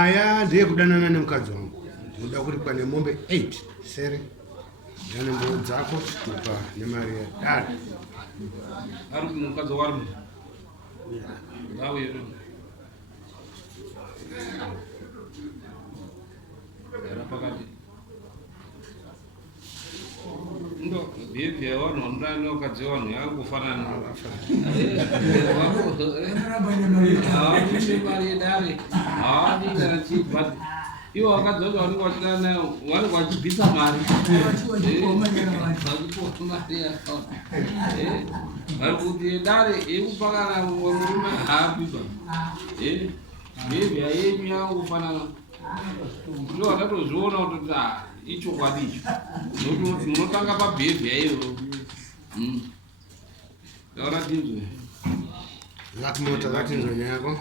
nyaya ndeyekudanana nemukadzi wangu. Ndinoda kuti pane mombe 8 sere ndane mboyo dzako tupa nemari yadare. Ari mukadzi wari ngawe era pakati ndo behavior yavanhu vanodana nevakadzi vanhu yakufanana mari yedare havaningana chii but ivo vakadzi vacho vanenge vachidana nayo vanenge vachibvisa mari vachipoa mari yakaona vari kuti yedare yekupakana murume haapiba behavior yenyu yakufanana ndo watatozviona kuti ichokwadi icho nokuti munotanga pabehavior iyo taura tinzwe latimota latinzwe nyaya yako.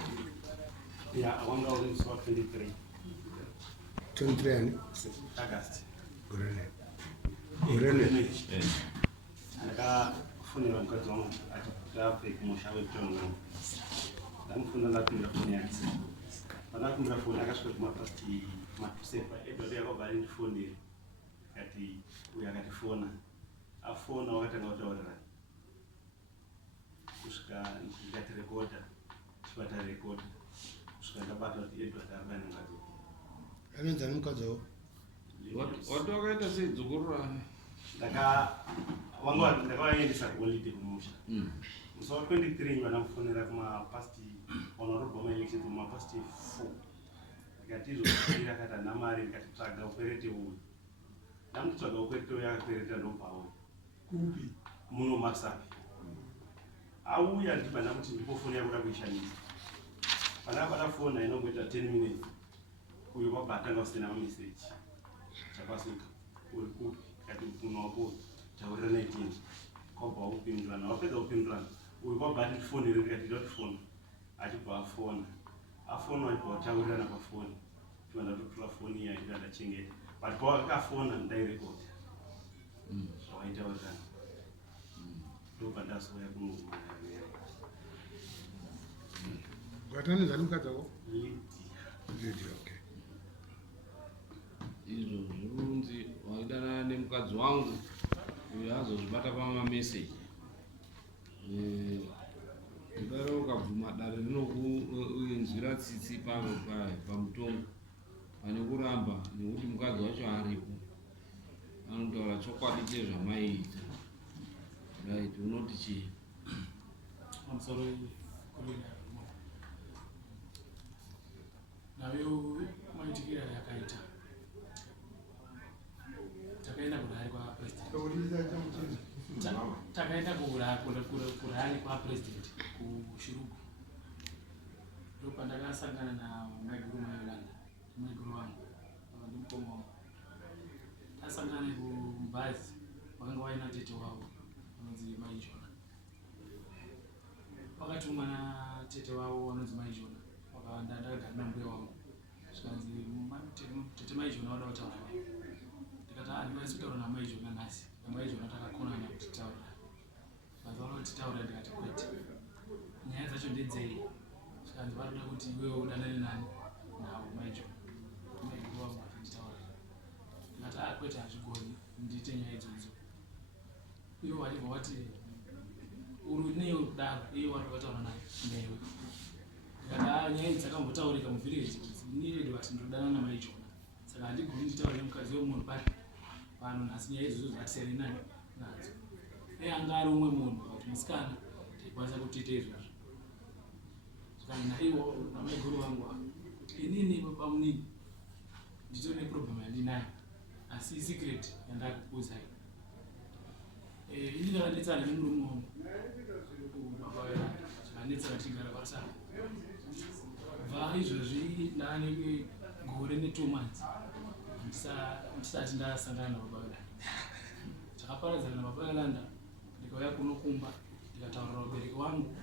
Wanga ulimswa 23 ani August. Urene Ndakafunira mukadzi wangu ati kumusha wepitonga ndamufunda ndapindira foni yake pandapindira foni akasvika kumapasti matusepa edori yakabva ndifondire kati uyo akatifona afona wakatanga kutaurira kusvika ndikati rekoda chibata rekoda kusvika ndabata kuti edward ari panengadzo anenzani mukadzi wako wati wakaita seidzukuru ndakavaendesa kuholiday kumusha musi wa 23 vanamufonera kumapasti honorable maelections kumapasti 4 ndikati izvozvira akati hana mari ndikati tsvaga ukwerete uyu ndamutsvaga ukwerete uyu akakwereta ndobvawo muno masapi auya ndiba ndamuti ndipo foni yakuda kuishandisa panabata foni inongoita 10 minutes uyu kwabatanga usina mameseji chapasuka uri kupi kati muno wako taurira 19 kwabva upindurana wapedza kupindurana uyu kwabati foni iri ndikati dot foni achibva afona achibva kutaurirana pafoni chiva ndatotora foni iya ida ndachengeta but pawakafona ndairekoda zvavaitaurirana ndobva ndazouya kunoumaya watanenzani mukadzi wako Lydia. Okay. izvo zvirunzi waidana nemukadzi wangu uyo azozvibata pamameseji udare ukabvuma dare rinokuinzwira tsitsi pamutongo pane kuramba nekuti mukadzi wacho aripo anotaura chokwadi chezvamaiita right unoti chii pamusoro nayo maitikira yakaita takaenda kuRally kwapresident takaenda kuRally kwapresident kuShurugwi ndopandakasangana namaiguru maiguru wangu ndimukoma wangu tasangana kumubhazi vakanga vaina tete wavo vanonzi maijona vakatumwa natete wavo vanonzi maijona ndakagara nambuya wangu zvikanzi tete maijona vada kutaura naye ndikati handikwanisi kutaura namaijona nhasi namaijona takakonana kuti taurira vazaona kuti taurira ndikati kwete nyaya dzacho ndedzei zvikanzi varikuda kuti iwewe udanane nani navo maijona maiguru wangu atinditaurira ndikati kwete hazvigoni ndiite nyaya idzodzo ivo varibva vati uri newe kudaro iye vari vataura naye newe nyaya dzakambotaurika muvhireji niredo vati ndodana namaijona saka handigoni nditaurire mukadzi wemunhu pari vanhu nhasi nyaya idzodzo zvatisere nani nadzo anga ari umwe munhu kuti musikana taikwanisa kutiita izvozvo zvikanzi naivo namaiguru vangu inini bamunini ndito neproblem yandinayo asi secret yandakukuuzai ini ndakanetsana nemurume wangu kubaba zvakanetsana tigara parisana bva izvozvi ndaane gore ne2 months ndisati ndasangana nababa velanda zvakaparadzana nababa velanda ndikauya kunokumba ndikataurira vabereki vangu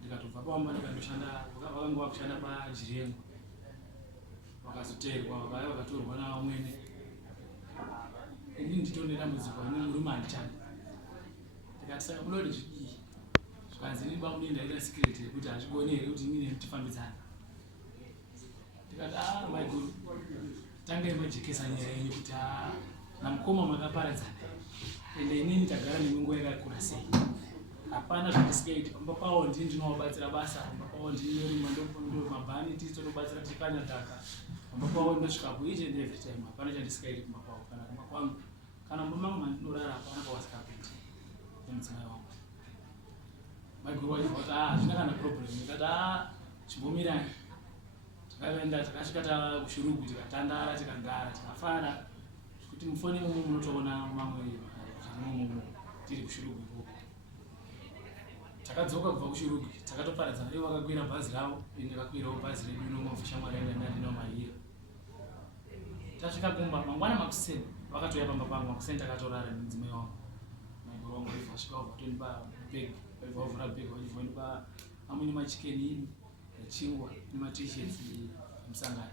ndikatobva pamba ndikandoshanda vakanga vakushanda pajirengo vakazoteerwa vakauya vakatorwa navamwene ini ndito nedambudziko ane murume handichadi ndikati saka munode zvidii zvikanzi ini bamunini ndaita sikireti yekuti hazvigoni here kuti inini tifambidzana ndikati maiguru tange majekesa nyaya yenyu kuti namukoma makaparadzana ende inini tagara neminguva yakakura sei. Hapana zvandisingaiti pamba pawo ndini ndinovabatsira basa, pamba pawo ndinorima ndo mabhani tisu tonobatsira tikanya dhaka, pamba pawo ndosvika ku each and every time. Hapana chandisingaiti kumba pawo kana kumba kwangu kana mumba mangu mandinorara hapana pawasikakuiti nemudzimai wangu. Maiguru vaibva kuti zvina kana problem. Ndikati chimbomirani. Takaenda takasvika kuShurugwi tikatandara tikagara tikafara kuti mufoni mumu munotoona mamwe zvinhu tiri kuShurugwi ikoko. Takadzoka kubva kuShurugwi takatoparadzana ivo vakakwira bhazi ravo ine ndakakwirawo bhazi redu inomafisha mwari yanga ndandino mahira. Tasvika kumba mangwana makuseni vakatouya pamba pangu makuseni takatorara nemudzimai wangu. Maiguru wangu vaisvika ubva tondipa bhegi vaivavhura bhegi vachivondipa amwe nemachikeni nechingwa nematisheti emusangano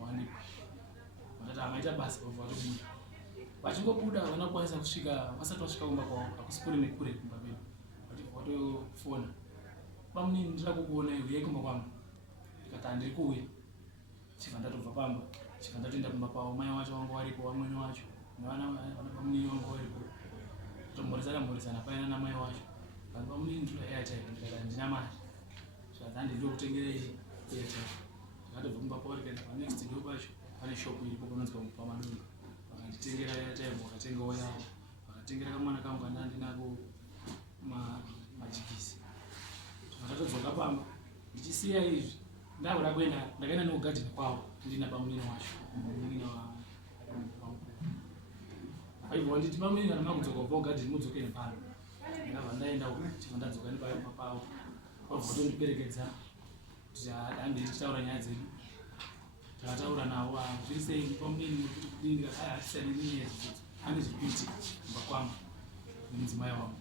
vandipa vatati hamaita basa vabva vatobuda. Vachingobuda vanokwanisa kusvika vasati vasvika kumba kwavo hakusi kure nekure kumba kwedu vachibva vatofona pamunini ndira kukuona uyai kumba kwangu. Ndikati handiri kuuya chibva ndatobva pamba chibva ndatoenda kumba kwavo. Mai wacho vanga varipo vamweni wacho nevana pamunini vanga varipo tomhoresana paina namai wacho vanhu pamunini ndinoda airtime. Ndikati handina mari zvadzandi ndokutengerei airtime. Ndakatobva kumba kwavo ndikaenda panext door pacho pane shopu iripo panonzwa pamadunhu vakanditengera airtime vakatengawo yavo vakatengera kamwana kangu kandandinako majikisi. Vakatodzoka pamba ndichisiya izvi ndakuda kuenda ndakaenda nokugadhini kwavo ndina pamunini wacho munini vaibva vanditi pamunini kana makudzoka kubva kugadhini mudzokeni pano. Ndakabva ndaenda chibva ndadzoka nepamba pavo vabva vatondiperekedza kuti handei tichitaura nyaya dzedu. Takataura navo zviri sei pamunini kuti kudini. Ndikati hatisadi nini yedzidzo ane zvikuiti kumba kwangu nemudzimai wangu.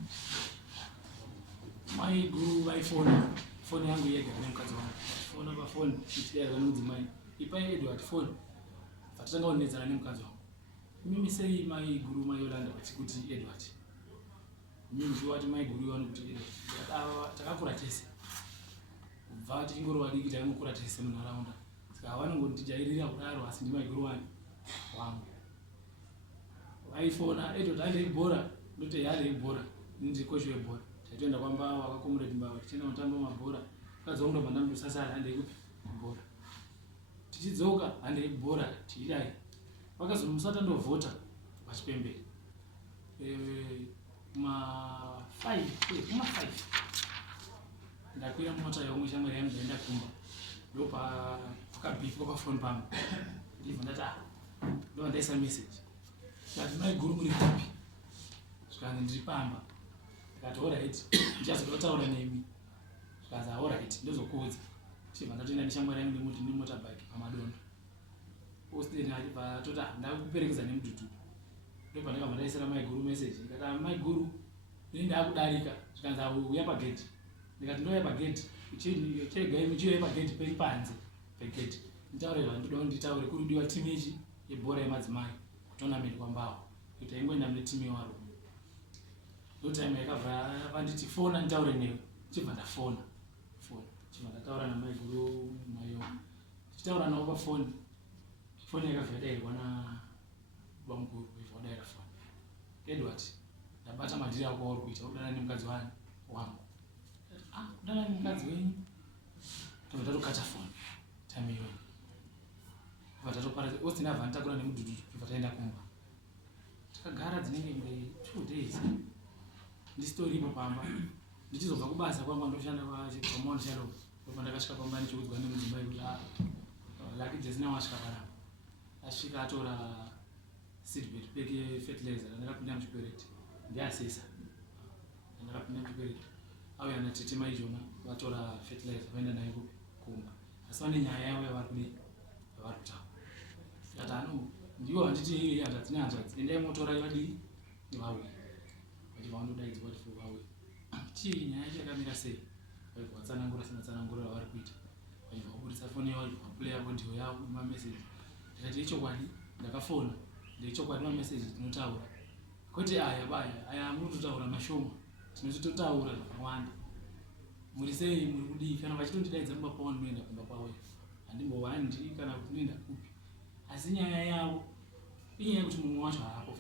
Maiguru vaifona foni yangu yega nemukadzi wangu fona pafoni ichidairwa nemudzimai ipai Edward foni vatatanga kunetsana nemukadzi wangu. Mimi sei maiguru mayolanda vachikuti Edward mimi ndiwati maiguru iwani kuti Edward. Takakura tese kubva tichingorova diki taingokura tese munharaunda saka vanongotijairira kudaro asi ndimaiguru wani wangu. Vaifona Edward handei bhora ndoti handei bhora ndikocho webhora taitoenda kwamba wakakomureti mbava tichienda mutambo mabhora mukadzi wangu ndobva ndamudosasara handei kupi bhora tichidzoka handei bhora tiidai vakazomusata ndovhota pachipemberi kuma5 ndakwira mota yomwe shamwari yangu ndaenda kumba ndopakabhifwa pafoni pangu ndibva ndati ndobva ndaisa meseji ndikati maiguru muri kupi zvikanzi ndiri pamba. Ndikati alright ndichazotaura nemi zvikanzi alright ndozokuudza. Chibva ndatoenda neshamwari yangu nemuti nemotabhike pamadondo posteni achibva atoti ndakuperekedza nemudhudhu. Ndobva ndakabva ndaisira maiguru meseji ndikati maiguru ini ndakudarika zvikanzi uya pagedhi. Ndikati ndouya pagedhi chegai muchiuya pagedhi peri panze pegedhi nditaure zvandoda nditaure kurudiwa timu ichi yebhora yemadzimai kutonamenti kwambao kuti aingoenda mune timu yevarume. Ndotime yakabva vanditi fona nditaure newe chibva ndafona chibva ndataura namaiguru mayo tichitaura navo pafoni. Foni yakabva yadairwa nabamukuru waibva wadaira foni. Edward ndabata madhiri ako wauri kuita kudana nemukadzi wangu. Kudana nemukadzi wenyu tobva tatokata foni time iyoyo tobva tatoparadza osini abva nditakura nemudhudhu tobva taenda kumba. Takagara dzinenge 2 days ndisitoripo pamba ndichizobva kubasa kwangu ndoshanda pamonoshando ndobva ndakasvika pamba ndichiudzwa nemudzimai kuti laki jesina wasvika panapa. Asvika atora seedbed peke fertilizer ndakapinda muchikwereti ndiasesa ndakapinda muchikwereti auya natete maizvona vatora fertilizer vaenda nayo kumba asi vane nyaya yavo yavari kudii yavari kutaura. Ndikati ndiwo handiti handadzine hanzvadzi endai motora vadii nevauya vachibva vandodaidzwa kuti vauya chii nyaya yacho yakamira sei vaibva vatsanangura sematsananguro avari kuita vaibva vaburitsa foni yavo vaibva vapuleya vodhiyo yavo mameseji. Ndikati ichokwadi ndakafona ndeichokwadi mameseji tinotaura kwete aya munototaura mashoma tinototaura zvakawanda muri sei muri kudii kana vachitondidaidza kumba kwavo ndinoenda kumba kwavo handimbowandi kana kuti unoenda kupi. Asi nyaya yavo inyaya yekuti mumwe wacho haapo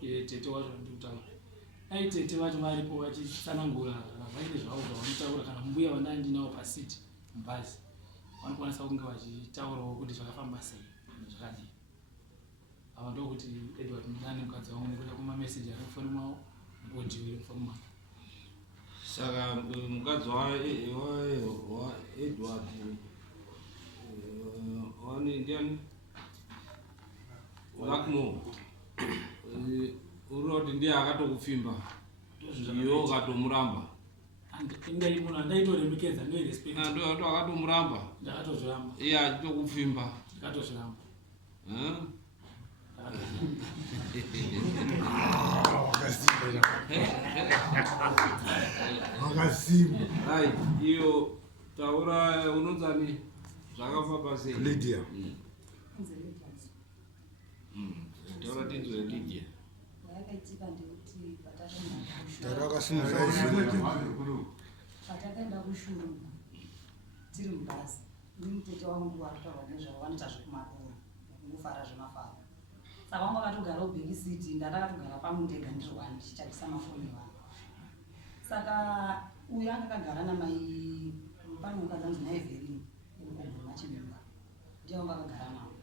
tete wacho ndikutaura. Dai tete vacho varipo vachitsanangura vaine zvavo zvavanotaura kana mbuya vandandinawo pasiti mubhazi vanokwanisa kunge vachitaurawo kuti zvakafamba sei zvakadii. Ava ndokuti Edward mudane mukadzi wangu nekuda kumameseji ari mufoni mavo ndiwodiwe mufoni mavo. Saka mukadzi Edward wani ndiani wakmo uroti ndiye akatokupfimba iyo ukatomuramba. Ndaitoremekeza ndoirespect. Ndo akatomuramba. Ndakatozviramba. Iye achitokupfimba. Ndakatozviramba. Wakasimba. Hai, iyo taura unonzani zvakafamba sei? Lydia. Taura tinzwe Lydia. Yakaitika ndekuti patakaenda kuShurugwi tiri mubhazi, mutete wangu wakataura nezvavo vanoita zvekumadoro nekungofara zvemafaro. Saka vangu vakatogara kubheki siti, ndakatogara pamundega ndiri wani ndichitarisa mafoni vangu. Saka uyu anga akagara namai pane mukadzi anzi naivheri ekukombori machimimba, ndiye vanga akagara navo.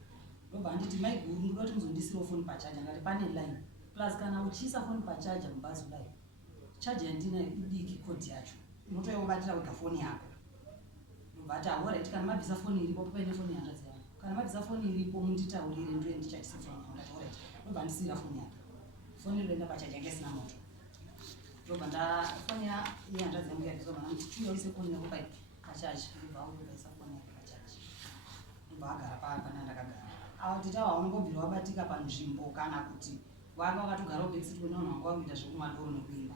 Ndobva nditi maiguru ndoda kuti muzondisirawo foni pachaja, ngati pane line plus kana uchiisa foni pachaja mubhazi kudai chaja yandina idiki kodhi yacho unotoyobatira wega foni yako. Ndobva ati alright, kana mabvisa foni iripo paine foni yandazi yangu, kana mabvisa foni iripo munditaurire ndoe ndichatisa foni yangu. Ndati alright, ndobva ndisira foni yake, foni iro enda pachaja ngesina moto. Ndobva ndafoni yandazi yangu yadizobva nditi chuya uise foni yako pachaji. Ndobva angoisa foni yake pachaji, ndobva agara pana ndakagara. Tita waungobvira wabatika panzvimbo kana kuti vanga vakatogara kubhekisiti kuna vanhu vanga vakuita zvekumadoro nekuimba.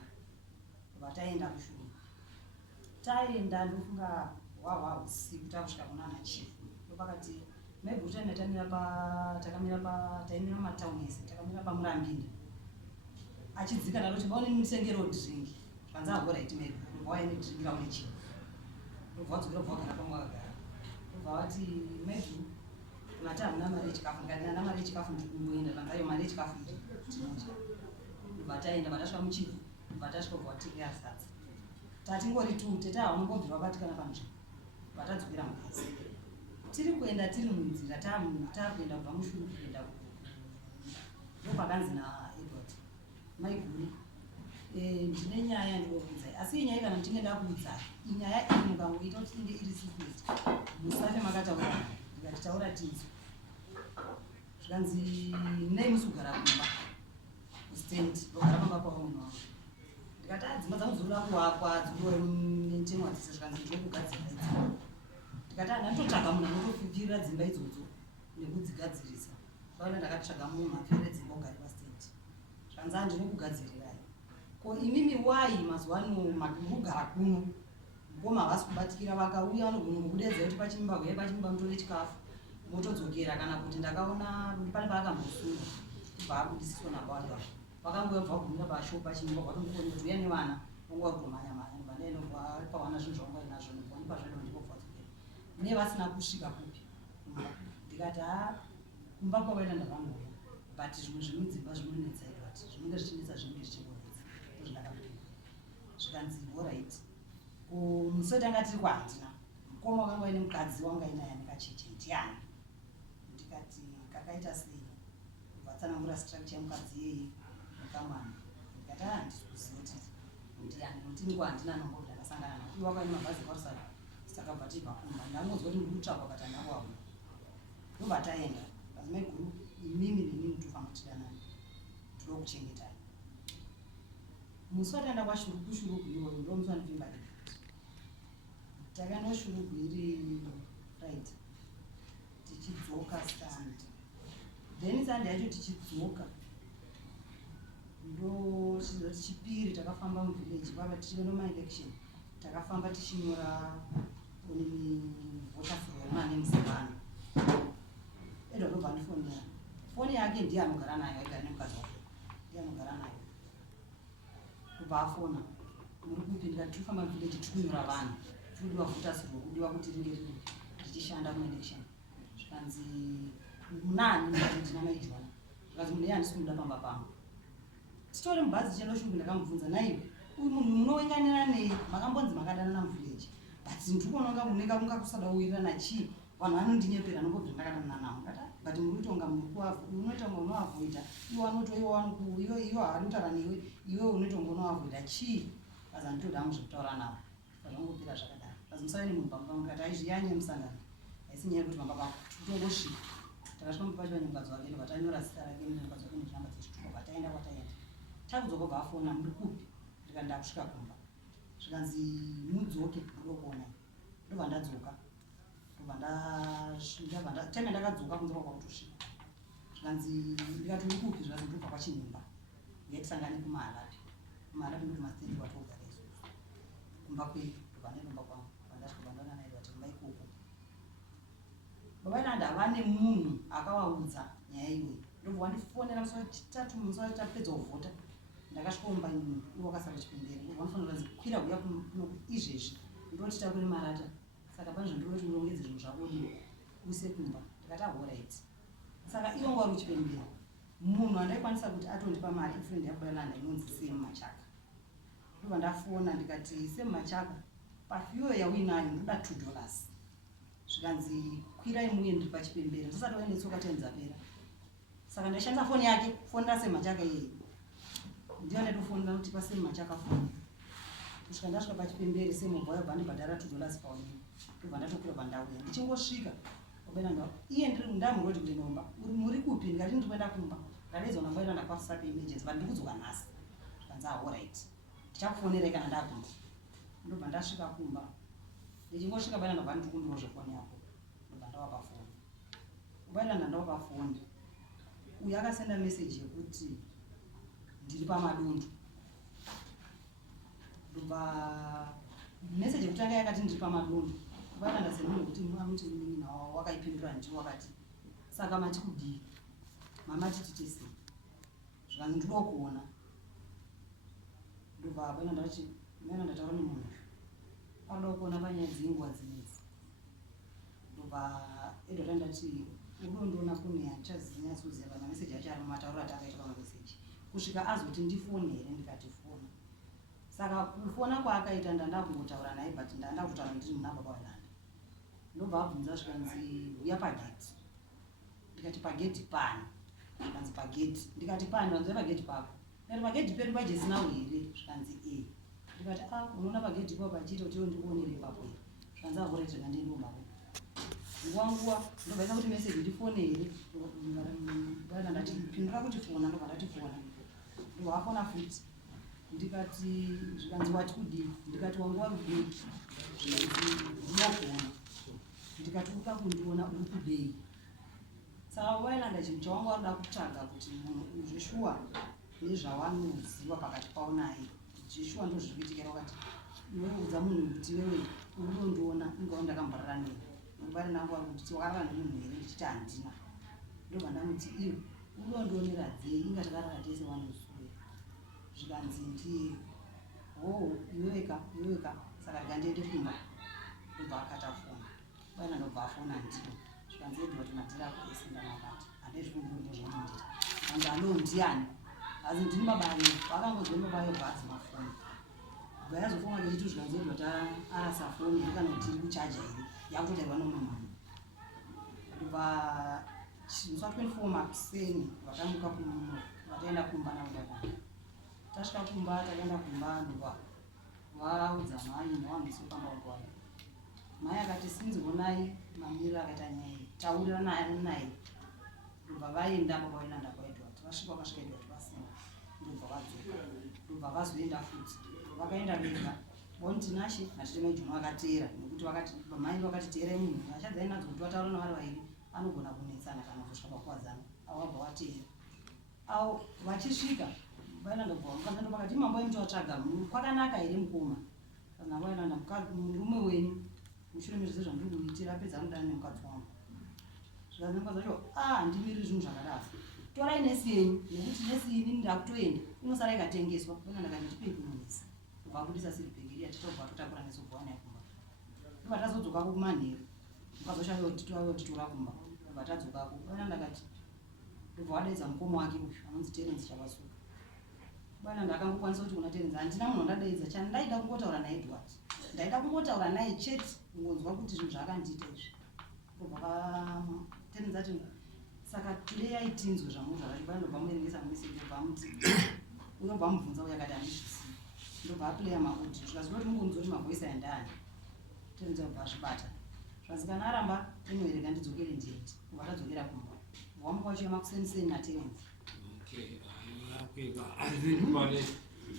Vataenda kuShurugwi, taenda ndofunga hwahwa usiku takusvika kuna ana chifu. Ndopakati maiguru taimira matawuni ese, takamira paMurambinda achidzika ndati baone mutengero drink zvanzi alright maiguru. Ndobva waine drink raune chifu, ndobva wadzokera bva wagara pamwe wakagara. Ndobva wati maiguru mati hamuna mari yechikafu. Ndikati ndana mari yechikafu ndikumboenda zvangayo mari yechikafu tinodya. Ndobva taenda vatasvika muchifu, ndobva tasvika bva watengera sadza. Tatingori tu tete haunongobvira wabatikana panzvimbo, vatadzokera mubhazi. Tiri kuenda tiri munzira takuenda kubva muShurugwi kuenda ndopakanzi naEdward maiguru ndine nyaya ndinokuudzai, asi inyaya kana muchinge ndakuudzai inyaya iyi mukangoita kuti inge iri secret musafe makataura. Ndikati taura tinzo. Zvikanzi nei musi kugara kumba kustendi ndogara pamba pamwe wangu. Ndikati dzimba dzangu dzinoda kuwakwa dzinowe nentemwa dzese, zvikanzi ndokugadzira idzi. Ndikati ndandotsvaga munhu anotopfipfirira dzimba idzodzo nekudzigadzirisa. Paana ndakatsvaga munhu mapfirire dzimba ugari pastendi. Zvikanzi ndinokugadzirirai. Ko imimi wai mazuva ano murikugara kuno ngoma havasi kubatikira, vakauya vanogona kukudedza kuti pachimba uye pachimba mutore chikafu motodzokera, kana kuti ndakaona pane paakambosunga kubva abudisiswa navanhu ava vakangoya bva kugumira pashopu pachimba vatongoona kuti uya nevana vanguva kutomhanya-mhanya. Ndobva ndainobva ari pawana zvinhu zvaunga inazvo ndobva ndipazvedo ndikobva dzokera ne vasina kusvika kupi kumba. Ndikati kumba kwavaenda ndavangoya, but zvimwe zvemudzimba zvinonetsa Edward, zvinenge zvichinetsa zvinenge zvichingoretse ndozvandakapinda. Zvikanzi alright, musi wetanga tiri kwahandina mukoma wakanga waine mukadzi wanga inaye nekacheche ndiani. Ndikati kakaita sei, vatsanangura structure yemukadzi iyeye mukamwana. Ndikati handikuziva kuti ndiani nokuti niko handina nombo ndakasangana nayo, iwe wakaine mabhazi akarusara. Saka bva tibva kumba ndangonzwa kuti ndiri kutsvakwa but handina kuaona. Ndobva taenda kazi maiguru imimi nemimi tofamba tidanani tiri kuchengetai. Musi wataenda kuShurugwi iwoyo ndo musi wandipfimba iri. Takaenda kuShurugwi iri right, tichidzoka Sunday, then Sunday yacho tichidzoka ndo chipiri takafamba muvillage pava tichienda maelection, takafamba tichinyora votapanana nemusevana. Edo ndobva ndifonera foni yake ndiye anogara nayo, aigara nemukadzi wake ndiye anogara nayo. Kubva afona muri kupi, ndikati tirikufamba muvillage tikunyora vanhu, tikudiwa votasiro kudiwa kuti ringe riri tichishanda muelection. zvikanzi munani ndina maijona zvikanzi munhu handisi kumuda pamba pangu titori mubhazi tichienda kuShurugwi ndakamubvunza naiwe uyu munhu munoenganira nei makambonzi makadana namuvileji but ndikuonanga muneka mungakusada uwirirana chii vanhu vanondinyepera nongobvira ndakadana navo but muri kutonga unoita kunga unoavhoida iwe anotoiwo haanotaura newe iwe unoita kunga unoavhoida chii kazi handitoda hangu zvekutaura navo zvangopera zvakadaro kazi musave nemunhu pamba pangu kati aizviyanye musangano haisi nyaya yekuti pamba pangu totongosvika takasvika mupacho vane mukadzi wake ndobva tanyora zita rake mukadzi wake nenhamba dzechituko bva taenda kwataenda takudzoka bva afona muri kupi ndikati ndakusvika kumba zvikanzi mudzoke ndokuona ndobva ndadzoka time ndakadzoka kunze kwakutosvika zvikanzi ndikati uri kupi zvikanzi ndobva kwaChinimba yatisangane kumahalapi ndokuti masteri watogara isusu kumba kwedu ndobva ndenomba kwangu vandasvika vandanai vati kumba ikoko vabaina ndavane munhu akavaudza nyaya iyoyi ndobva wandifonera musi wachitatu musi watapedza kuvhota ndakasvika kumba inu iwo wakasara chipembere ndobva wanifanira kuti kwira kuya izvezvi ndoti takune marata saka pane zvandinoti urongedze zvinhu zvako use kumba ndikati ahoright saka iwo ngwari uchipembera munhu andaikwanisa kuti atondipa mari ifriend yakudanana inonzi semachaka ndobva ndafona ndikati semachaka pafuyo yauinayo ndoda $2 zvikanzi kwirai muye ndiri pachipembere ndisati waine tsoka tenzapera saka ndaishandisa foni yake fonera semachaka iyeye ndiyo ndatofonera kuti pasemachaka foni kusvika ndasvika pachipembere semobva yabva ndibhadhara $2 paunye ndobva ndatokura pandauya ndichingosvika obenanda iye ndamuroti kuti nomba muri kupi ndikati ndiri kuenda kumba ndadaidzwa nambaenda ndakwasisa emergency but ndikudzoka nhasi zvikanzi ahoright ndichakufonerai kana ndakumba ndobva ndasvika kumba ndichingosvika baina ndobva ndikumbirawo zvefoni yako ndobva ndawapa foni baina ndandawapa foni uyu akasenda meseji yekuti ndiri pamadundu ndobva meseji yekutanga yakati ndiri pamadundu baina ndazemunhu kuti amuti ninhau wakaipindura ndiwo wakati saka mati kudii mama tititese zvikanzi ndinoda kuona ndobva baina ndati baina ndataura nemunhu anoda kuona panyaya dzenguva dzinedzi ndobva edota ndati unondiona kune handichazinyatsoziva kana meseji acho ari mumatauro atakaita pamameseji kusvika azoti ndifoni here ndikati foni saka kufona kwaakaita ndanda kungotaura naye but ndanda kutaura ndiri munamba pawananda ndobva abvunza zvikanzi uya pageti ndikati pageti pani zvikanzi pageti ndikati pani vanzoi pageti pako ndikati pageti pedu pajesinawo here zvikanzi e ndikati unoona pageti ipapo pachiita kuti iwo ndikuonere ipapo here zvikanzi avoretenga ndendobako nguwa ndobvaisa kuti meseji ndifone here ndati pindura kuti fona ndobva ndati fona ndobva afona futi ndikati zvikanzi wati kudii ndikati wangu warudei zvikanzi ndinogona ndikati uda kundiona uri kudei saka wailanda chinhu chawangu waruda kutsvaga kuti munhu zveshuwa nezvawanoziva pakati pavo naye zveshuwa ndo zviri kuitikira wakati iwe udza munhu kuti wewe uri kundiona ingawo ndakamborara newe ngubari nangu wari kuti wakarara nemunhu here ndichiti handina ndobva ndamuti iwe uri kundionera dzei inga takarara tese wanozuwe zvikanzi ndiye iweweka saka ndikandiende kumba ndobva akatafona baina ndobva afona ndiyo zvikanzi edwa kuti madhiri ako ese ndamakati handezvikundione zvaunondita anzi ando ndiani asi ndini baba vedu vakangodzwe baba vebva adzimafoni bva yazofonga ndechiti zvikanzi edwa arasa foni here kana kuti iri kuchaja here yakutotairwa nomwe munhu ndobva musi wa24 makuseni vakamuka vataenda kumba naudakana tasvika kumba takaenda kumba ndobva vaudza mai ndawambisi pamba kwayo mai akati sinzi onai mamiriro akaita nyaya taurira naye ndobva vaenda pavaenda ndakwaitwa vasvika vakasvika edwa vasina ndobva vadzoka ndobva vazoenda futi vakaenda vega bonti nashe natite maijoni vakateera nekuti vakati mai vakatiteerai munhu achadzai nadzo kuti vataura navari vairi anogona kunetsana kana kuzosvika pakuwadzana awabva wateera avo vachisvika vailanda bvamukanza ndopakati imambo yemuti watsvaga kwakanaka here mukoma kana vailanda murume wenyu mushure mezvese zvandiri kuitira apedza anodana nemukadzi wangu zvikanzi mukadzi wacho handimiriri zvinhu zvakadaro torai nesi yenyu nekuti nesi ini ndakutoenda inosara ikatengeswa vailanda kanditipei kunonesi vakudisa siripegiri yatitobva totakura nesobva naye kumba ndobva tazodzoka kumanheru mukadzi wacho ayotitora kumba ndobva tadzokako bwana ndakati ndobva wadaidza mukoma wake uyu anonzi Tenenzi Chavasuka. Bwana ndakangokwanisa kuti kuna Tenenzi handina munhu wandadaidza chandaida kungotaura naEdward, ndaida kungotaura naye chete ngonzwa kuti zvinhu zvakandiita izvi. Ndobva Tenenzi ati saka today aitinzwe zvamu zvakati bwana ndobva muerengesa mumeseji ndobva muti unobva mubvunza uya akati handizvisiyi ndobva aplaya maudi zvikazwa kuti mungonzwa kuti mavhoisi aya ndaani. Tenenzi ndobva azvibata zvazi kana aramba inoereka ndidzokere ndiende ndobva tadzokera kumba wamuka wachiya makuseniseni naTenenzi.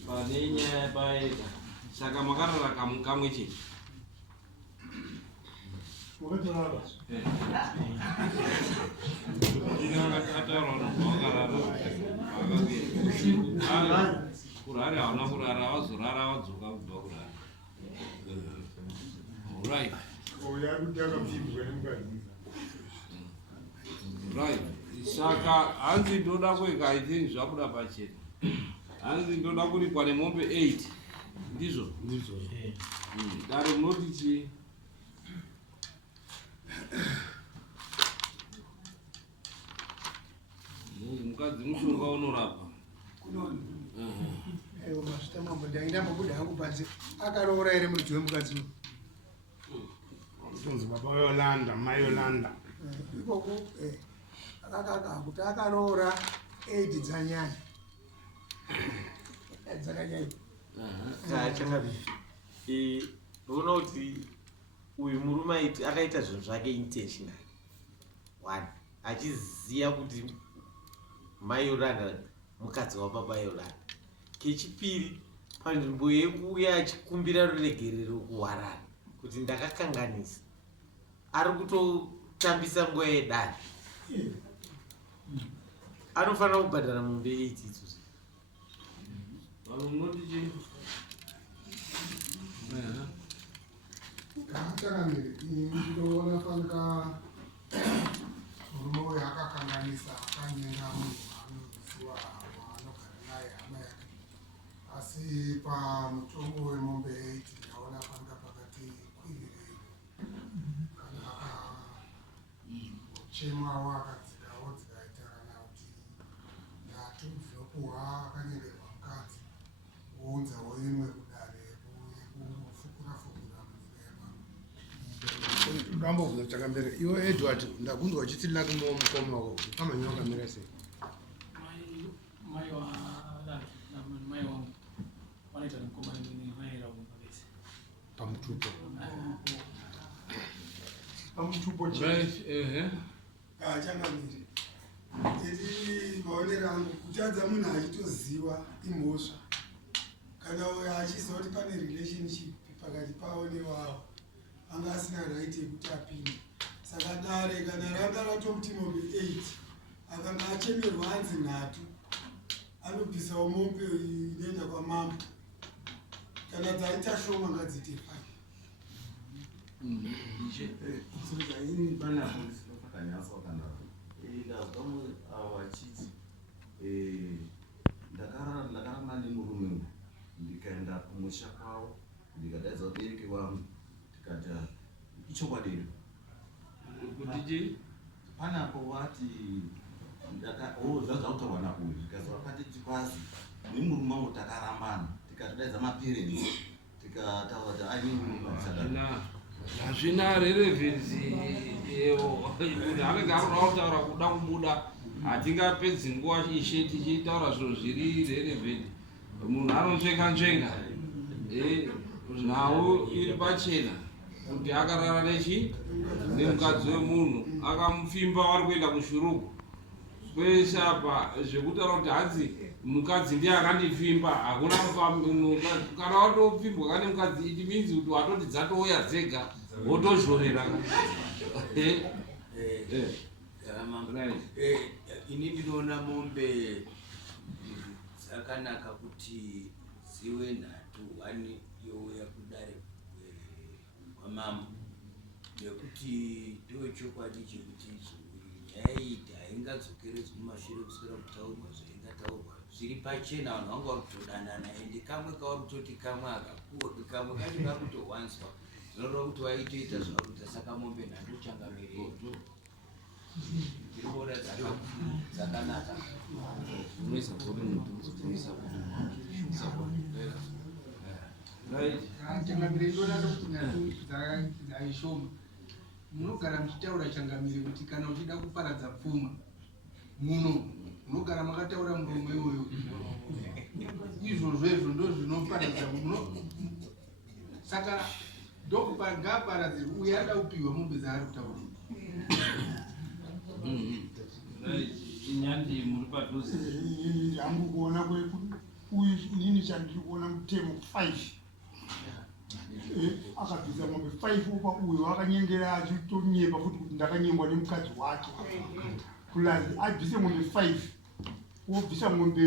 Pane nyaya paenda saka makarara kamwe chete kuRally hauna kurara wazorara wadzoka kubva kuRally. Right. Right. Saka hanzi ndoda kwega I think zvabuda pachena. Hanzi ndoda kuripwa nemombe 8. Ndizvo? Ndizvo. Dare munoti chi? Mukadzi mushonga unorapa. Ewo masvita mambo ndainambobuda hangu panze akaroora ere murudzi wemukadzi utonzi baba Yolanda mai Yolanda ikoko akakaka kuti akaroora 8 dzanyanya dzakanyanya unoona kuti uyu murume akaita zvinhu zvake intentional. 1 achiziva kuti mai Yolanda mukadzi wababa Yolanda. Kechipiri panzvimbo yekuuya achikumbira ruregerero kuHarare kuti ndakakanganisa ari kutotambisa nguva yeDare anofanira kubhadhara mombe 8 idzodzo. ndinoona fanga murume uyu akakanganisa akanyenga munhu anoziva waanogara naye hama yake, asi pamutongo wemombe 8 ndaona panga pakati kuRally kana chemwawo akadzikawo dzikaitana kuti ndatu dzinopuhwa akanyengerwa mukadzi ounzawo imwe kuDare yekufukura munyika yepa ndambobvunza takambere iwe Edward ndakunzwa uchiti lake mukoma wako amanyo akamira sei? mai wangu wanaita mukoma vaira kumba vese pamutupo changamiri tiri maonero angu kutadza munhu achitoziva imhosva kana uyo achiziva kuti pane relationship pakati pavo nevavo anga asina right yekuti apinde. Saka Dare kana ranga ratokuti mombe 8 akanga achemerwa hanzi nhatu anobvisawo mombe inoenda kwaMambo, kana dzaita shoma ngadziite 5. Ndakaramba nemurume ndikaenda kumusha kwavo ndikadaidza vabereki vangu tikati ichokwadi kuti panapo wati zvazvautaurwa nauyu ndikazi vakati tikwazi nemurume wangu takarambana tikatodaidza maparents tikataura kuti aine murume hazvina relevance. Munhu anenge arikuda kutaura kuda kubuda hatingapedzi nguva ishe tichitaura zvinhu zviri relevant. Munhu anotsvenga nhau iri pachena kuti akarara nechi nemukadzi wemunhu akamupfimba vari kuenda kuShurugwi. Kwese apa zvekutaura kuti hanzi mukadzi ndiye akandipfimba hakuna kana watopfimbwa kane mukadzi it means kuti watoti dzatouya dzega wotozhorera. Ini ndinoona mombe dzakanaka kuti ziwe nhatu 1 youya kuDare kwaMambo nekuti ndochokwadi chekuti nyaya iyi haingadzokere kumashure kuswera kutaurwa zvaingataurwa zviri pachena. Vanhu vanga vari kutodanana ende kamwe kavari kutoti kamwe akakuwa kamwe kacho kari kutowanzwa zvinoda kuti waitoita zvakuita. Saka mombe nhatu changamirei ndinoona dzakanaka unoisa kuti muntu unoisa right changamire ndodaro dzaishoma munogara muchitaura changamire kuti kana uchida kuparadza pfuma muno munogara makataura murume iwoyo izvozvo ndo zvinoparadza saka ndokupangaparadzirwa uye ada kupiwa mombe dzaari kutaura inyandi muri padhuze hangu kuona uyu nini chandiri kuona mutemo 5 akabvisa mombe 5 opa uyo akanyengera achitonyepa futi kuti ndakanyengwa nemukadzi wake kulazi abvise mombe 5 wobvisa mombe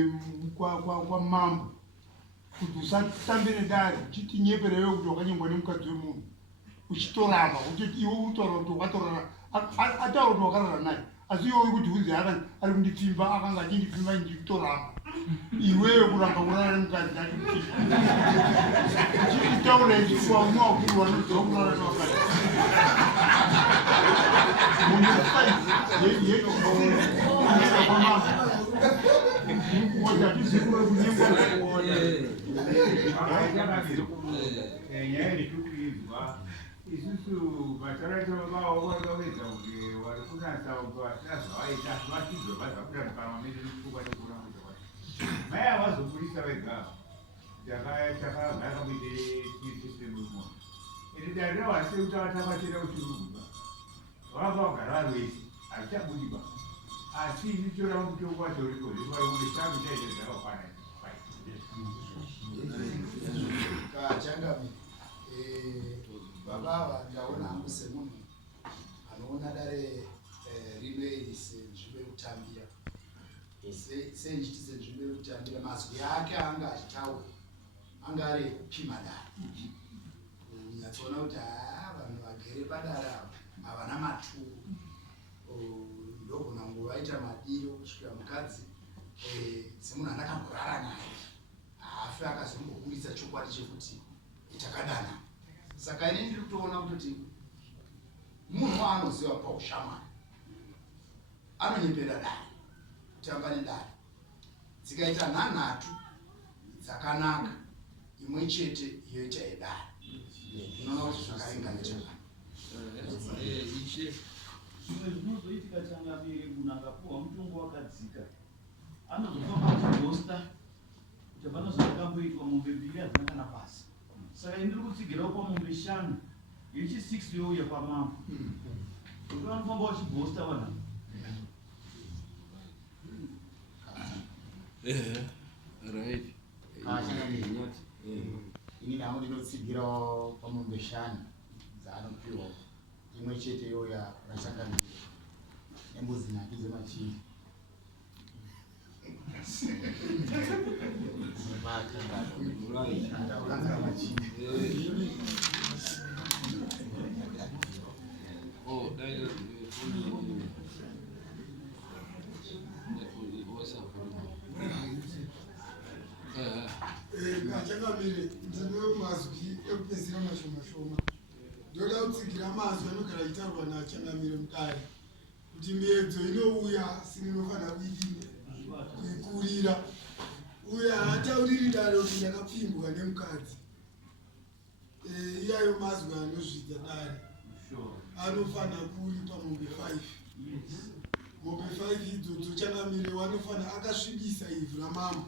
kwaMambo kuti usatambe nedare uchiti nyeperewe kuti wakanyengwa nemukadzi wemunhu uchitoramba uchiti iwe utaura kuti wakatorana ataura kuti wakarara naye asi iwe kuti hunzi ari kundipfimba akanga achindipfimba ndichitoramba iwewe kuramba kurara nemukadzi achikupfimba uchitaura ichiwa umwe wakuru wanoziva kurara newakadzi isusu vacharaita vavo vakawedza kuti vari kunasa vasina zvavaita vatidzwe vazakuda mukama mene nekufuka nekura kuti mai havazobudisa vega chakamuite sistemu imono ende dare ravasi utavatamachira kuchirugwa vava vagara vari vese hazichabudikwa asi ichitora mutombo wacho uripo rivarikuti changu chaite zvakakwana kachangami baba ndaona hangu semunhu anoona dare rino iri senzvimbo yekutambira senjiti senzvimbo yekutambira mazwi ake anga achitaura anga ari ekupima dare nyatsoona kuti vanhu vagere padare ava havana maturu ndogona nguvaita madiro kusvikira mukadzi semunhu andakamborara naye haafi akazombobudisa chokwadi chekuti itakadana saka ine ndiri kutoona kutoti munhu waanoziva paushamwari anonyepera dare kutamba nedare dzikaita nhanhatu dzakanaka imwe chete yoita yedare inoona kuti zvakaringana chakana zvimwe zvinozoitika changamire munhu akapuhwa mutongo wakadzika anozofamba achibhosta kuti panozoakamboitwa mombe 2 hadzina kana pasi saka ndiri kutsigirawo pamombe 5 yechi 6 youya paMambo kuti vanofamba vachibhosta vanhu right ini nangu ndinotsigirawo pamombe 5 dzaanopiwa imwe chete yoya rachangamire nembudzi 2 dzemachiri kachangamire ndine mazwi ekupedzisira mashoma ndoda kutsigira mazwi anogara achitaurwa nachangamire mudare kuti miedzo inouya sininofanira kuikurira uye haatauriri dare kuti ndakapfimbwa nemukadzi iyayo mazwi anozvidza dare anofanira kuri pamombe 5 mombe 5 idzodzo changamire wanofanira akasvibisa ivhu raMambo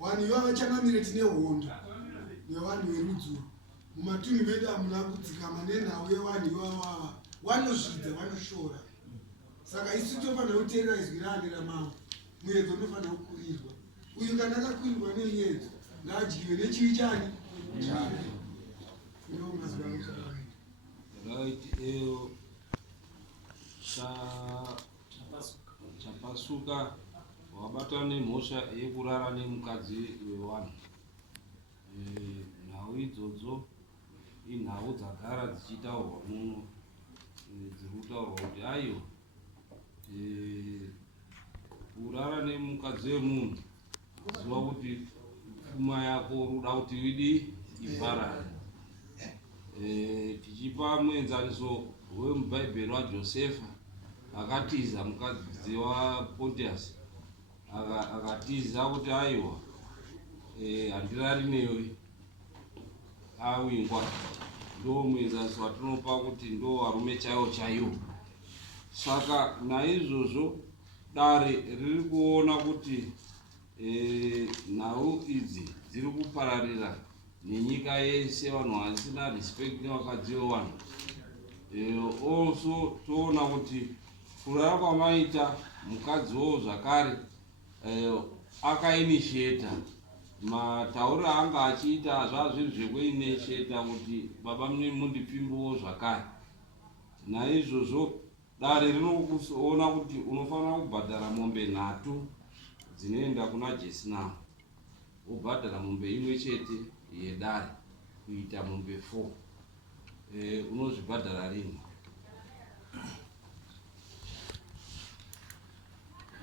vanhu ivava changamire tine hondo nevanhu verudzuro mumatunhu medu hamuna kudzikama nenhau yevanhu ivavava vanozvidza vanoshora saka isu tofanira kuteerera izwi rani raMambo muedzo unofanira kukurirwa uyu kana akakurirwa nemiedzo ngaadyiwe nechivi chani ndo mazwi right chapasuka wabatwa nemhosva yekurara nemukadzi wevanhu nhau idzodzo inhau dzagara dzichitaurwa muno dziri kutaurwa kuti aiwa kurara nemukadzi wemunhu ziva kuti pfuma yako ruda kuti widi iparare tichipa muenzaniso wemubhaibheri waJosefa akatiza mukadzi waPontius akatiza kuti aiwa handirari newe awingwa ndo muenzanisi watinopa kuti ndo varume chaivo. Saka naizvozvo dare riri kuona kuti nhau idzi dziri kupararira nenyika yese, vanhu vasina respect nevakadzi vevanhu. Also toona kuti kurara kwamaita mukadzi zvakare akainitiata matauriro anga achiita zvazviri zvekuinitiata kuti baba mundipfimbewo zvakare. Naizvozvo dare rinokuona kuti unofanira kubhadhara mombe 3 dzinoenda kuna Ngationei, wobhadhara mombe imwe chete yedare kuita mombe 4. Unozvibhadhara rini?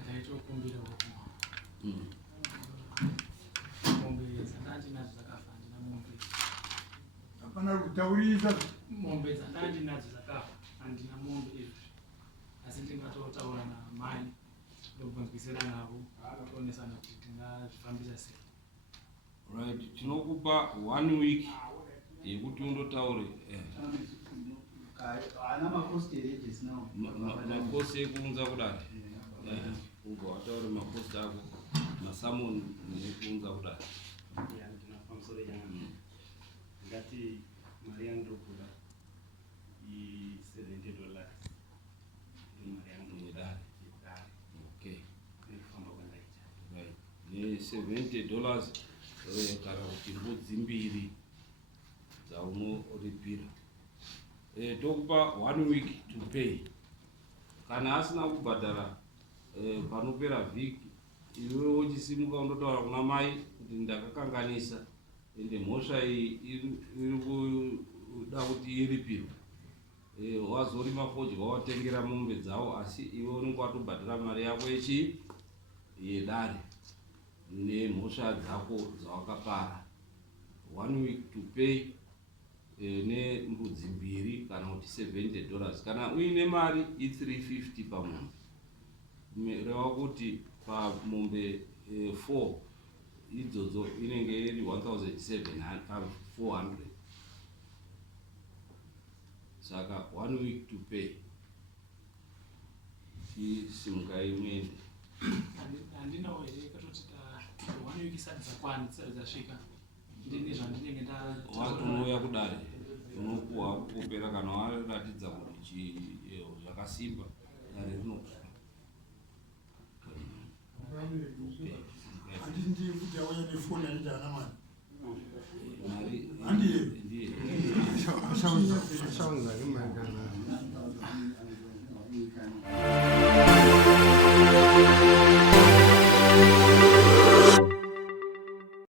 Ndaitokumbira mombe dzandinadzo dzakafa, handina mombe. Hapana kutaurisa Mombe dzandinadzo dzakafa, handina mombe izvi. Asi ndingatotaura namai ndobvunzisira navo toonesana kuti tingazvifambisa sei. Right, tinokupa 1 week yekuti undotaure ana makosti erejesina makosti ekuunza kudare. Ubva wataura makosti ako masamoni nekuunza kudare. Ndinapamusoro yangu ngati mari yandokuda $70 mari yangu yedare. Okay. Nekufamba kwandaita. Right. $70 kana kuti mbudzi 2 dzaunoripira. Tokupa 1 week to pay. Kana asina kubhadhara panopera vhiki, iwe wochisimuka undotaura kuna mai kuti ndakakanganisa ende mhosva iyi iri kuda kuti iripirwe. Wazorima fodya watengera mombe dzavo, asi iwe unenge watobhadhara mari yako yedare nemhosva dzako dzawakapara. 1 week to pay nembudzi 2 kana kuti $70. Kana uine mari $350 pamombe, reva kuti pamombe 4 idzodzo inenge iri $1,400. Saka 1 week to pay tisimuka imwende. Handinawo here katoti 1 week isati dzakwana, dzisati dzasvika ndine zvandinenge watonouya kudare unopuwa kupera kana waratidza kuti zvakasimba dare rinokupa. Handindi kuti auya nefoni anditi hana mari. Ashaunza imari kana